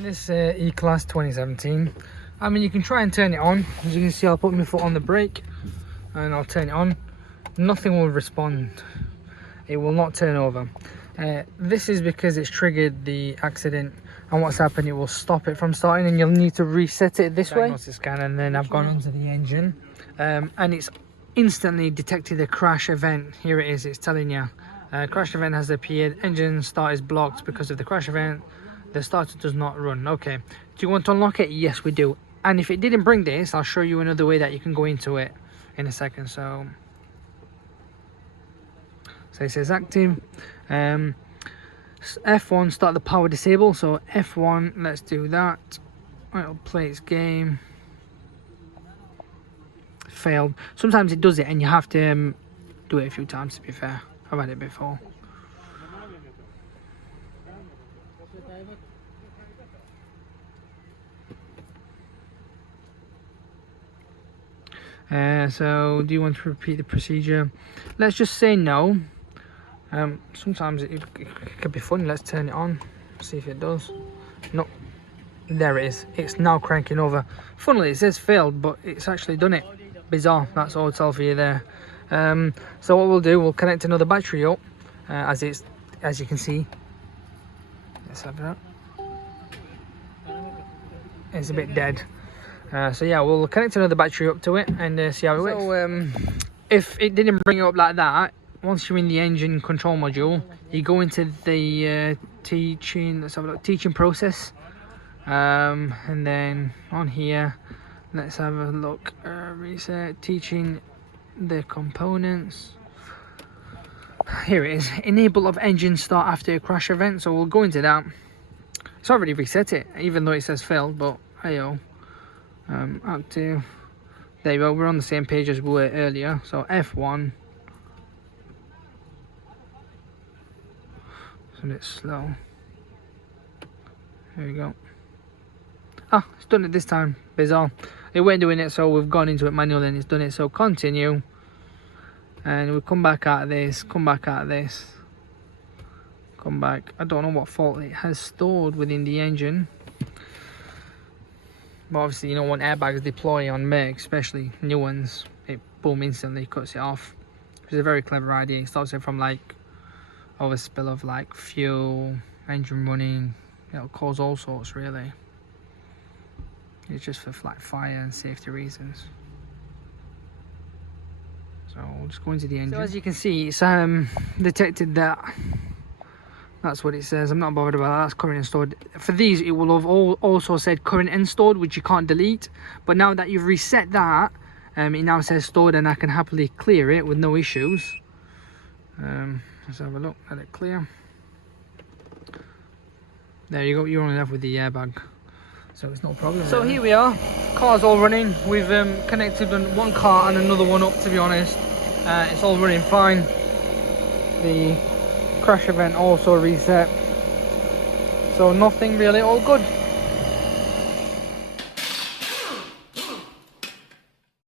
In this E-Class 2017, I mean, you can try and turn it on. As you can see, I'll put my foot on the brake and I'll turn it on. Nothing will respond. It will not turn over. This is because it's triggered the accident, and what's happened, it will stop it from starting, and you'll need to reset it this way. Scan, and then I've gone onto the engine, and it's instantly detected a crash event. Here it is, it's telling you crash event has appeared, engine start is blocked because of the crash event, the starter does not run. Okay, do you want to unlock it? Yes, we do. And if it didn't bring this, I'll show you another way that you can go into it in a second. So it says active. F1, start the power disable. So F1, let's do that. It'll play its game. Failed. Sometimes it does it and you have to do it a few times, to be fair. I've had it before. So do you want to repeat the procedure? Let's just say no. Sometimes it could be fun. Let's turn it on, see if it does. No, there it is. It's now cranking over. Funnily, it says failed, but it's actually done it. Bizarre. That's Autel for you there. So what we'll do, we'll connect another battery up, as you can see. Let's have that. It's a bit dead. So yeah, we'll connect another battery up to it and see how it works. So if it didn't bring it up like that, once you're in the engine control module, you go into the teaching. Let's have a look. Teaching process, and then on here, let's have a look. Reset teaching the components. Here it is. Enable of engine start after a crash event. So we'll go into that. It's already reset it, even though it says failed. But hey-o. Active. There you go. We're on the same page as we were earlier. So F1. It's a bit slow. There we go. Ah, it's done it this time. Bizarre. It weren't doing it, so we've gone into it manually and it's done it. So continue. And we come back out of this. Come back out of this. Come back. I don't know what fault it has stored within the engine. But obviously you don't want airbags deploy on Merc, especially new ones. It boom instantly cuts it off. Which is a very clever idea. It stops it from like overspill of like fuel, engine running. It'll cause all sorts really. It's just for like fire and safety reasons. So we'll just go into the engine. So as you can see, it's detected that. That's what it says. I'm not bothered about that. That's current and stored. For these, it will have also said current and stored, which you can't delete. But now that you've reset that, it now says stored, and I can happily clear it with no issues. Let's have a look. Let it clear. There you go. You're only left with the airbag, so it's no problem. So here we are. Car's all running. We've connected one car and another one up. To be honest, it's all running fine. The crash event also reset, so nothing really, all good.